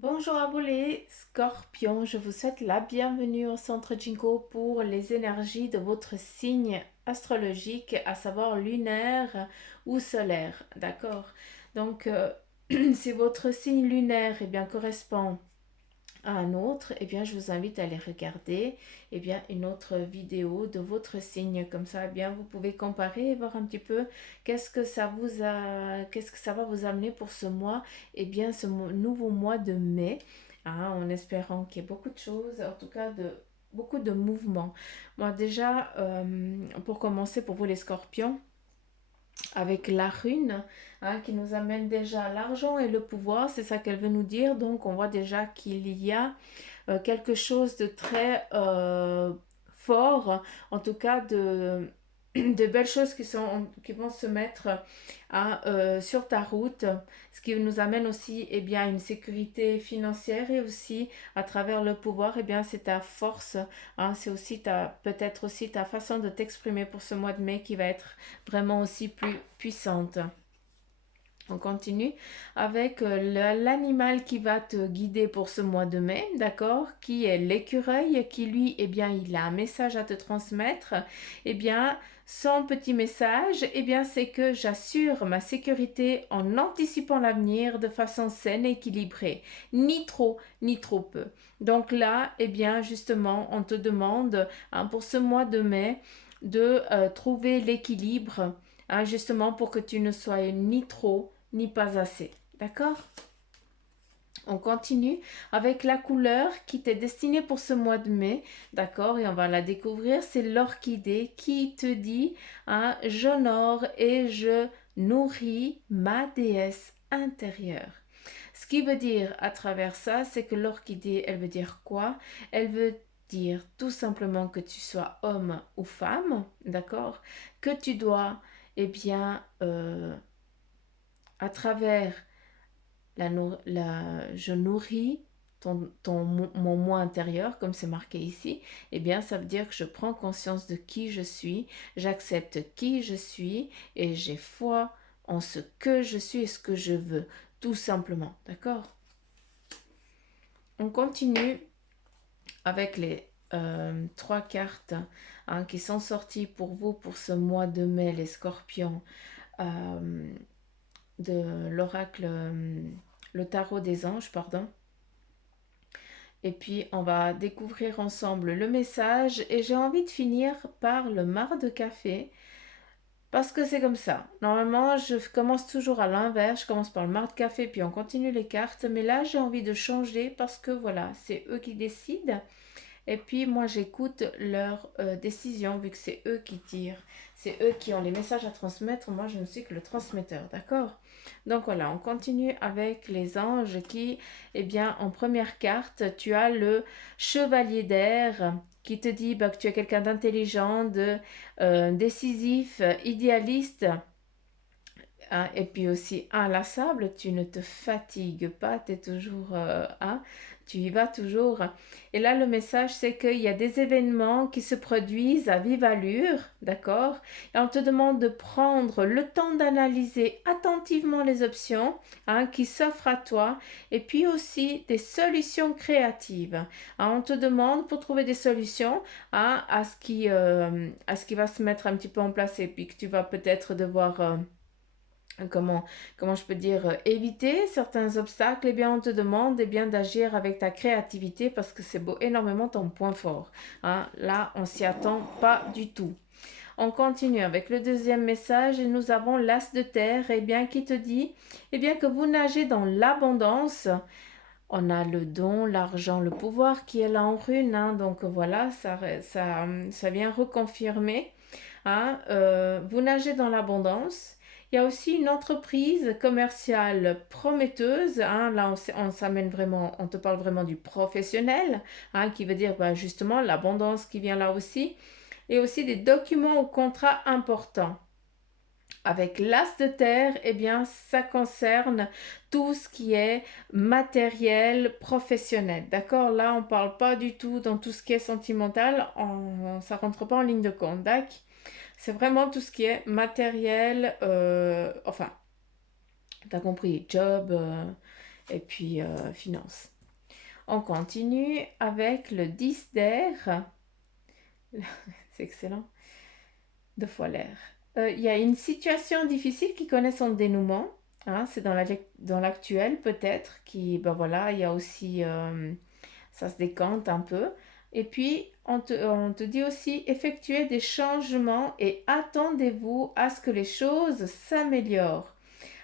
Bonjour à vous les scorpions, je vous souhaite la bienvenue au centre Jinko pour les énergies de votre signe astrologique, à savoir lunaire ou solaire, d'accord? Donc, si votre signe lunaire correspond à un autre, je vous invite à aller regarder une autre vidéo de votre signe. Comme ça, vous pouvez comparer et voir un petit peu qu'est-ce que ça va vous amener pour ce mois, nouveau mois de mai, hein, en espérant qu'il y ait beaucoup de choses, en tout cas beaucoup de mouvements. Moi, déjà, pour commencer, pour vous les scorpions, avec la rune, hein, qui nous amène déjà l'argent et le pouvoir, c'est ça qu'elle veut nous dire. Donc on voit déjà qu'il y a quelque chose de très fort, en tout cas de belles choses qui vont se mettre sur ta route, ce qui nous amène aussi à une sécurité financière, et aussi à travers le pouvoir, c'est ta force, hein, c'est aussi peut-être aussi ta façon de t'exprimer pour ce mois de mai qui va être vraiment aussi plus puissante. On continue avec l'animal qui va te guider pour ce mois de mai, d'accord? Qui est l'écureuil, qui lui, il a un message à te transmettre. Son petit message, c'est que j'assure ma sécurité en anticipant l'avenir de façon saine et équilibrée, ni trop, ni trop peu. Donc là, justement, on te demande, hein, pour ce mois de mai, de trouver l'équilibre, hein, justement pour que tu ne sois ni trop, ni pas assez. D'accord? On continue avec la couleur qui t'est destinée pour ce mois de mai. D'accord? Et on va la découvrir. C'est l'orchidée qui te dit, hein, j'honore et je nourris ma déesse intérieure. Ce qui veut dire à travers ça, c'est que l'orchidée, elle veut dire quoi? Elle veut dire tout simplement que tu sois homme ou femme, d'accord? Que tu dois, à travers je nourris mon moi intérieur, comme c'est marqué ici, ça veut dire que je prends conscience de qui je suis, j'accepte qui je suis et j'ai foi en ce que je suis et ce que je veux, tout simplement, d'accord? On continue avec les trois cartes, hein, qui sont sorties pour vous pour ce mois de mai, les scorpions, de l'oracle, le tarot des anges, pardon. Et puis, on va découvrir ensemble le message. Et j'ai envie de finir par le marc de café. Parce que c'est comme ça. Normalement, je commence toujours à l'inverse. Je commence par le marc de café, puis on continue les cartes. Mais là, j'ai envie de changer parce que voilà, c'est eux qui décident. Et puis, moi, j'écoute leurs décisions vu que c'est eux qui tirent. C'est eux qui ont les messages à transmettre. Moi, je ne suis que le transmetteur, d'accord? Donc voilà, on continue avec les anges qui, en première carte, tu as le chevalier d'air qui te dit que tu es quelqu'un d'intelligent, décisif, idéaliste, hein, et puis aussi inlassable, tu ne te fatigues pas, tu es toujours, hein, tu y vas toujours. Et là, le message, c'est qu'il y a des événements qui se produisent à vive allure, d'accord? Et on te demande de prendre le temps d'analyser attentivement les options, hein, qui s'offrent à toi, et puis aussi des solutions créatives. Hein, on te demande pour trouver des solutions, hein, à ce qui va se mettre un petit peu en place, et puis que tu vas peut-être devoir... comment je peux dire, éviter certains obstacles, on te demande d'agir avec ta créativité parce que c'est énormément ton point fort. Hein. Là, on s'y attend pas du tout. On continue avec le deuxième message et nous avons l'as de terre qui te dit que vous nagez dans l'abondance. On a le don, l'argent, le pouvoir qui est là en rune. Hein. Donc voilà, ça vient reconfirmer. Hein, vous nagez dans l'abondance. Il y a aussi une entreprise commerciale prometteuse. Hein, là, on s'amène vraiment, on te parle vraiment du professionnel, hein, qui veut dire justement l'abondance qui vient là aussi. Et aussi des documents ou contrats importants. Avec l'as de terre, ça concerne tout ce qui est matériel professionnel. D'accord? Là, on ne parle pas du tout dans tout ce qui est sentimental. Ça ne rentre pas en ligne de compte. D'accord? C'est vraiment tout ce qui est matériel, enfin, t'as compris, job, et puis finance. On continue avec le 10 d'air. C'est excellent. Deux fois l'air. Il y a une situation difficile qui connaît son dénouement. Hein, c'est dans l'actuel peut-être. Qui, ben voilà, il y a aussi, ça se décante un peu. Et puis, on te dit aussi, effectuez des changements et attendez-vous à ce que les choses s'améliorent.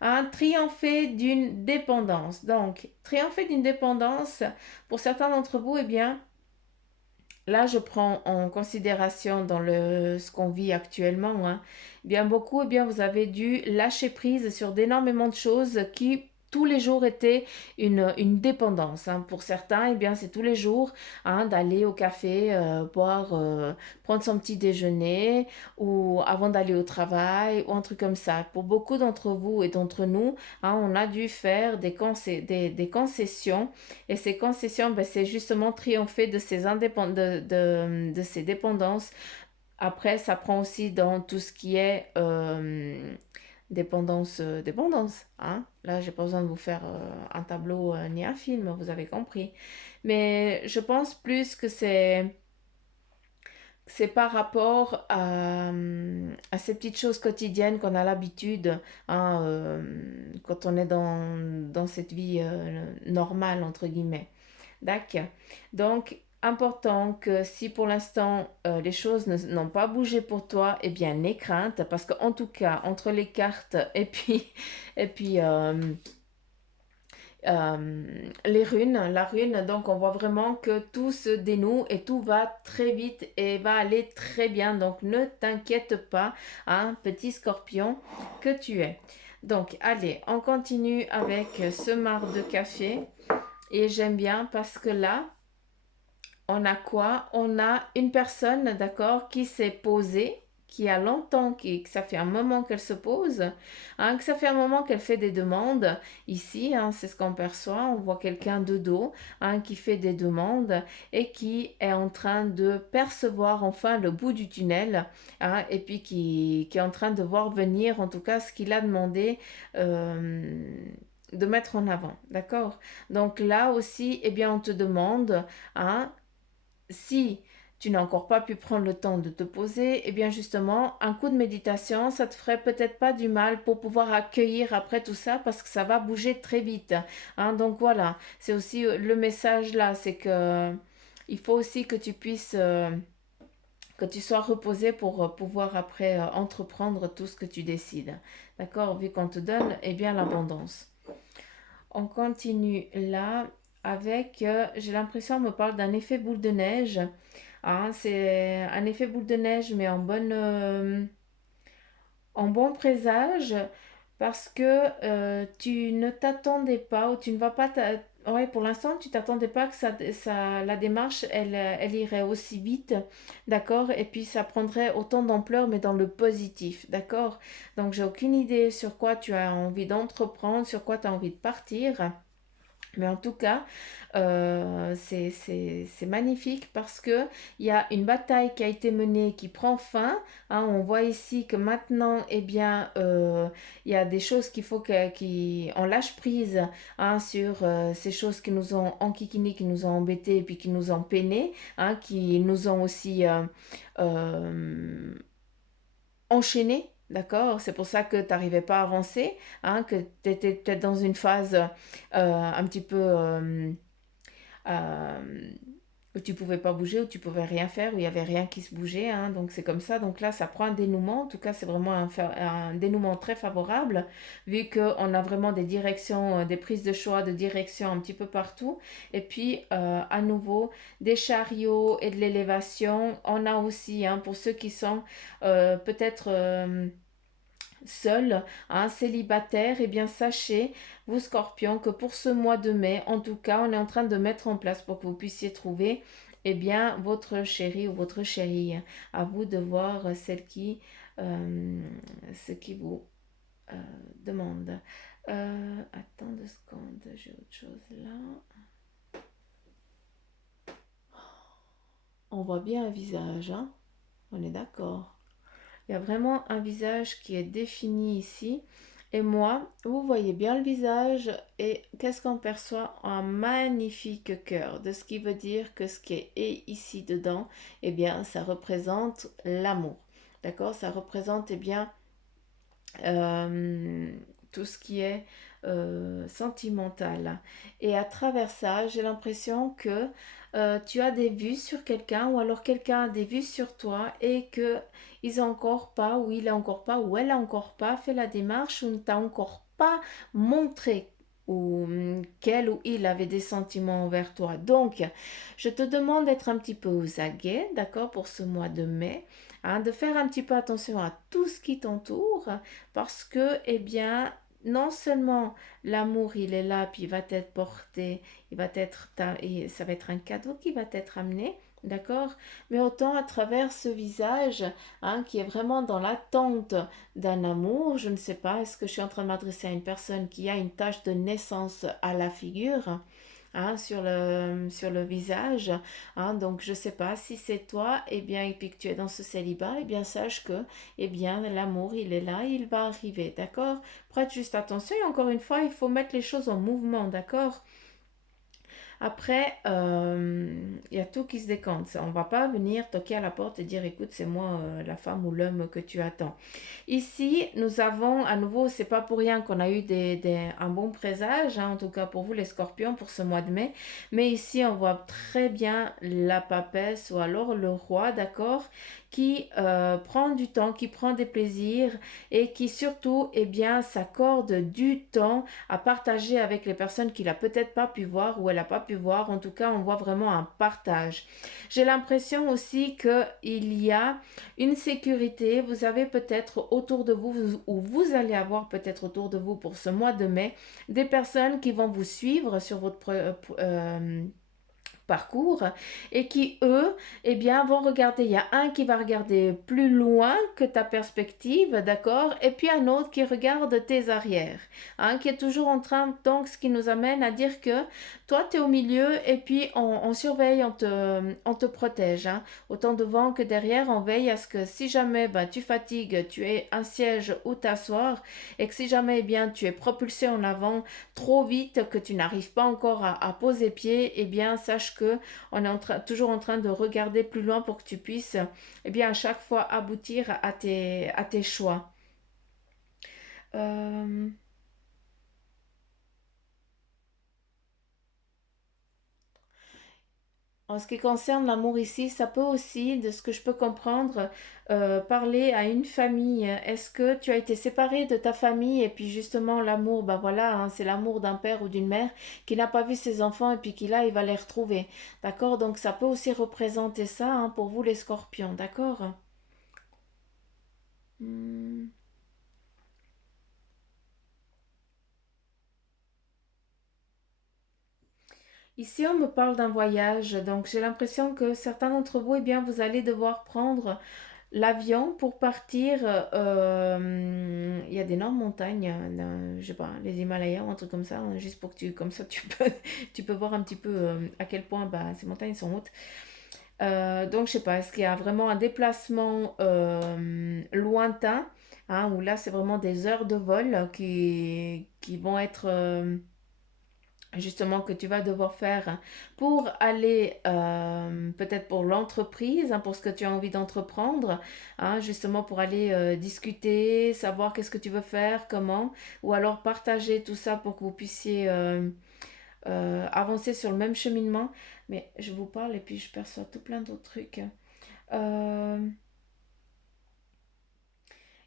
Hein, triompher d'une dépendance. Donc, triompher d'une dépendance, pour certains d'entre vous, eh bien, là, je prends en considération dans ce qu'on vit actuellement, hein, bien beaucoup, eh bien, vous avez dû lâcher prise sur d'énormément de choses qui tous les jours étaient une dépendance. Hein. Pour certains, eh bien, c'est tous les jours hein, d'aller au café, boire, prendre son petit déjeuner ou avant d'aller au travail ou un truc comme ça. Pour beaucoup d'entre vous et d'entre nous, hein, on a dû faire des concessions et ces concessions, ben, c'est justement triompher de de ces dépendances. Après, ça prend aussi dans tout ce qui est dépendance. Hein? Là, j'ai pas besoin de vous faire un tableau ni un film, vous avez compris. Mais je pense plus que c'est par rapport à ces petites choses quotidiennes qu'on a l'habitude, hein, quand on est dans cette vie normale, entre guillemets. D'accord. Donc, important que si pour l'instant les choses n'ont pas bougé pour toi, eh bien, n'aie crainte, parce qu'en tout cas, entre les cartes et puis, et puis les runes, la rune, donc on voit vraiment que tout se dénoue et tout va très vite et va aller très bien. Donc ne t'inquiète pas, hein, petit scorpion que tu es. Donc allez, on continue avec ce marc de café. Et j'aime bien parce que là, on a quoi? On a une personne, d'accord, qui s'est posée, qui a longtemps, que ça fait un moment qu'elle se pose, hein, que ça fait un moment qu'elle fait des demandes. Ici, hein, c'est ce qu'on perçoit. On voit quelqu'un de dos hein, qui fait des demandes et qui est en train de percevoir enfin le bout du tunnel hein, et puis qui est en train de voir venir en tout cas ce qu'il a demandé. De mettre en avant, d'accord? Donc là aussi, eh bien, on te demande, hein, si tu n'as encore pas pu prendre le temps de te poser, eh bien justement, un coup de méditation, ça te ferait peut-être pas du mal pour pouvoir accueillir après tout ça parce que ça va bouger très vite. Hein. Donc voilà, c'est aussi le message là, c'est que il faut aussi que tu puisses, que tu sois reposé pour pouvoir après entreprendre tout ce que tu décides. D'accord? Vu qu'on te donne, eh bien l'abondance. On continue là avec, j'ai l'impression, on me parle d'un effet boule de neige. Hein, c'est un effet boule de neige, mais en bon présage, parce que tu ne t'attendais pas, ou tu ne vas pas... Ouais, pour l'instant, tu t'attendais pas que la démarche, elle irait aussi vite, d'accord? Et puis, ça prendrait autant d'ampleur, mais dans le positif, d'accord? Donc, j'ai aucune idée sur quoi tu as envie d'entreprendre, sur quoi tu as envie de partir. Mais en tout cas, c'est magnifique parce que il y a une bataille qui a été menée qui prend fin. Hein. On voit ici que maintenant, eh bien, il y a des choses qu'il faut on lâche prise hein, sur ces choses qui nous ont enquiquiné, qui nous ont embêtés et puis qui nous ont peiné, hein, qui nous ont aussi euh, enchaîné, d'accord? C'est pour ça que tu n'arrivais pas à avancer, hein, que tu étais peut-être dans une phase un petit peu euh, où tu pouvais pas bouger, où tu pouvais rien faire, où il y avait rien qui se bougeait, hein, donc c'est comme ça. Donc là, ça prend un dénouement. En tout cas, c'est vraiment un dénouement très favorable, vu qu'on a vraiment des directions, des prises de choix de direction un petit peu partout. Et puis, à nouveau, des chariots et de l'élévation. On a aussi, hein, pour ceux qui sont peut-être seul, hein, célibataire, et bien sachez, vous scorpions, que pour ce mois de mai, en tout cas, on est en train de mettre en place pour que vous puissiez trouver eh bien, votre chéri ou votre chérie. À vous de voir ce qui vous euh, demande. Attends 2 secondes, j'ai autre chose là. On voit bien un visage, hein? On est d'accord. Il y a vraiment un visage qui est défini ici. Et moi, vous voyez bien le visage et qu'est-ce qu'on perçoit? Un magnifique cœur, de ce qui veut dire que ce qui est ici dedans, eh bien, ça représente l'amour. D'accord? Ça représente, eh bien, euh, tout ce qui est sentimental. Et à travers ça, j'ai l'impression que tu as des vues sur quelqu'un ou alors quelqu'un a des vues sur toi et que ils ont encore pas ou il a encore pas ou elle a encore pas fait la démarche ou ne t'a encore pas montré ou qu'elle ou il avait des sentiments envers toi. Donc, je te demande d'être un petit peu aux aguets, d'accord, pour ce mois de mai, hein, de faire un petit peu attention à tout ce qui t'entoure parce que, eh bien, non seulement l'amour, il est là, puis il va être porté, il va être, et ça va être un cadeau qui va être amené, d'accord? Mais autant à travers ce visage, hein, qui est vraiment dans l'attente d'un amour, je ne sais pas, est-ce que je suis en train de m'adresser à une personne qui a une tache de naissance à la figure? Hein, sur le visage. Hein, donc, je ne sais pas si c'est toi, et bien, et puis que tu es dans ce célibat, et bien, sache que, eh bien, l'amour, il est là, il va arriver, d'accord? Prête juste attention, et encore une fois, il faut mettre les choses en mouvement, d'accord? Après, il y a tout qui se décante. On ne va pas venir toquer à la porte et dire, écoute, c'est moi la femme ou l'homme que tu attends. Ici, nous avons à nouveau, c'est pas pour rien qu'on a eu un bon présage, hein, en tout cas pour vous les scorpions pour ce mois de mai. Mais ici, on voit très bien la papesse ou alors le roi, d'accord, qui prend du temps, qui prend des plaisirs et qui surtout, eh bien, s'accorde du temps à partager avec les personnes qu'il a peut-être pas pu voir ou elle n'a pas pu voir. En tout cas, on voit vraiment un partage. J'ai l'impression aussi qu'il y a une sécurité. Vous avez peut-être autour de vous, ou vous allez avoir peut-être autour de vous pour ce mois de mai, des personnes qui vont vous suivre sur votre parcours et qui eux eh bien vont regarder, il y a un qui va regarder plus loin que ta perspective, d'accord, et puis un autre qui regarde tes arrières, hein, qui est toujours en train, donc ce qui nous amène à dire que toi tu es au milieu et puis on surveille, on te protège, hein. Autant devant que derrière, on veille à ce que si jamais ben, tu fatigues, tu aies un siège où t'asseoir et que si jamais eh bien tu es propulsé en avant trop vite, que tu n'arrives pas encore à poser pied, eh bien sache que on est toujours en train de regarder plus loin pour que tu puisses eh bien à chaque fois aboutir à tes choix. Euh, En ce qui concerne l'amour ici, ça peut aussi, de ce que je peux comprendre, parler à une famille. Est-ce que tu as été séparé de ta famille et puis justement l'amour, ben voilà, hein, c'est l'amour d'un père ou d'une mère qui n'a pas vu ses enfants et puis qui là, il va les retrouver. D'accord? Donc ça peut aussi représenter ça, hein, pour vous les scorpions. D'accord? Hmm. Ici, on me parle d'un voyage, donc j'ai l'impression que certains d'entre vous, eh bien, vous allez devoir prendre l'avion pour partir. Il y a d'énormes montagnes, je sais pas, les Himalayas ou un truc comme ça, hein, juste pour que tu, comme ça, tu peux, tu peux voir un petit peu à quel point bah, ces montagnes sont hautes. Donc, je sais pas, est-ce qu'il y a vraiment un déplacement lointain, hein, où là, c'est vraiment des heures de vol qui vont être justement que tu vas devoir faire pour aller peut-être pour l'entreprise, hein, pour ce que tu as envie d'entreprendre, hein, justement pour aller discuter, savoir qu'est-ce que tu veux faire, comment, ou alors partager tout ça pour que vous puissiez avancer sur le même cheminement. Mais je vous parle et puis je perçois tout plein d'autres trucs. Euh,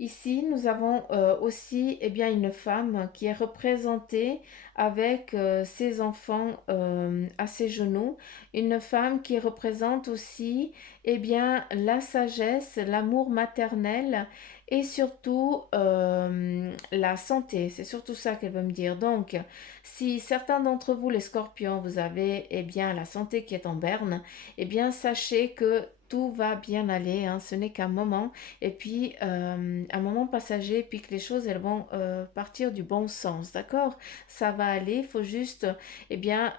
Ici, nous avons aussi eh bien, une femme qui est représentée avec ses enfants à ses genoux. Une femme qui représente aussi eh bien, la sagesse, l'amour maternel et surtout la santé. C'est surtout ça qu'elle veut me dire. Donc, si certains d'entre vous, les scorpions, vous avez eh bien, la santé qui est en berne, eh bien, sachez que tout va bien aller, hein. Ce n'est qu'un moment et puis un moment passager, puis que les choses elles vont partir du bon sens, d'accord? Ça va aller, il faut juste, eh bien,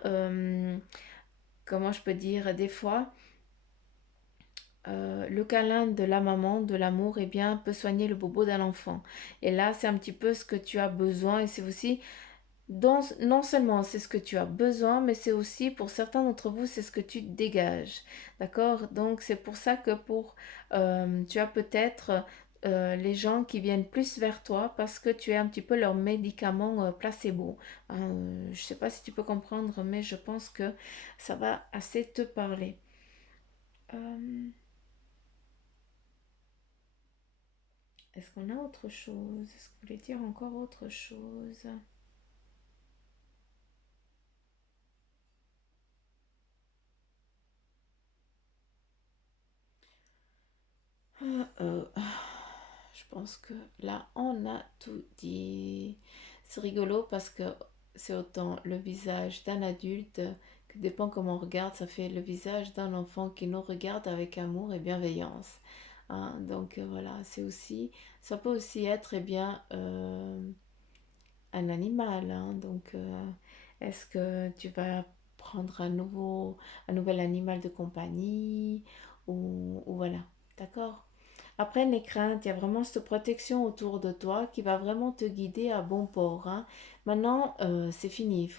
comment je peux dire, des fois, le câlin de la maman, de l'amour, eh bien, peut soigner le bobo d'un enfant. Et là, c'est un petit peu ce que tu as besoin et c'est aussi non seulement c'est ce que tu as besoin, mais c'est aussi pour certains d'entre vous, c'est ce que tu dégages. D'accord? Donc c'est pour ça que tu as peut-être les gens qui viennent plus vers toi parce que tu es un petit peu leur médicament placebo. Hein, je ne sais pas si tu peux comprendre, mais je pense que ça va assez te parler. Euh, Est-ce qu'on a autre chose? Est-ce que vous voulez dire encore autre chose? Je pense que là, on a tout dit. C'est rigolo parce que c'est autant le visage d'un adulte que dépend comment on regarde, ça fait le visage d'un enfant qui nous regarde avec amour et bienveillance. Hein, donc voilà, c'est aussi, ça peut aussi être eh bien un animal. Hein, donc est-ce que tu vas prendre un nouvel animal de compagnie ou voilà, d'accord? Après, les craintes, il y a vraiment cette protection autour de toi qui va vraiment te guider à bon port. Hein. Maintenant, c'est fini.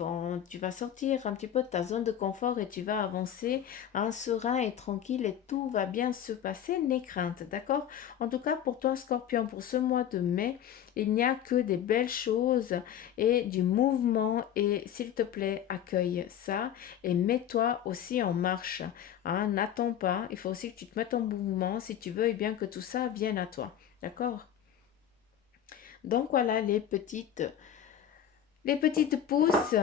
Tu vas sortir un petit peu de ta zone de confort et tu vas avancer hein, serein et tranquille et tout va bien se passer, les craintes. D'accord? En tout cas, pour toi, Scorpion, pour ce mois de mai, il n'y a que des belles choses et du mouvement. Et s'il te plaît, accueille ça et mets-toi aussi en marche. Hein, n'attends pas, il faut aussi que tu te mettes en mouvement si tu veux et bien que tout ça vienne à toi. D'accord? Donc voilà les petites pousses.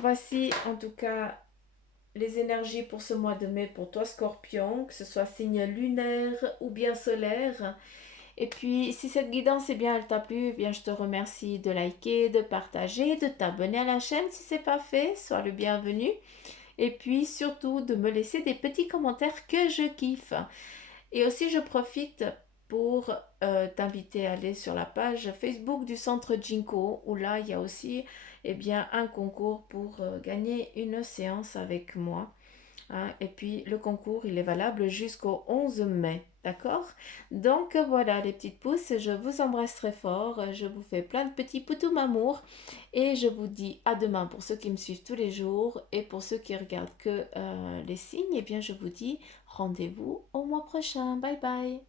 Voici en tout cas les énergies pour ce mois de mai pour toi Scorpion, que ce soit signe lunaire ou bien solaire. Et puis si cette guidance, eh bien, elle t'a plu, eh bien, je te remercie de liker, de partager, de t'abonner à la chaîne si ce n'est pas fait. Sois le bienvenu. Et puis surtout de me laisser des petits commentaires que je kiffe. Et aussi je profite pour t'inviter à aller sur la page Facebook du Centre Jinko où là il y a aussi eh bien, un concours pour gagner une séance avec moi. Hein. Et puis le concours il est valable jusqu'au 11 mai. D'accord? Donc voilà les petites pousses, je vous embrasse très fort, je vous fais plein de petits poutous amour et je vous dis à demain pour ceux qui me suivent tous les jours et pour ceux qui regardent que les signes, eh bien je vous dis rendez-vous au mois prochain. Bye bye.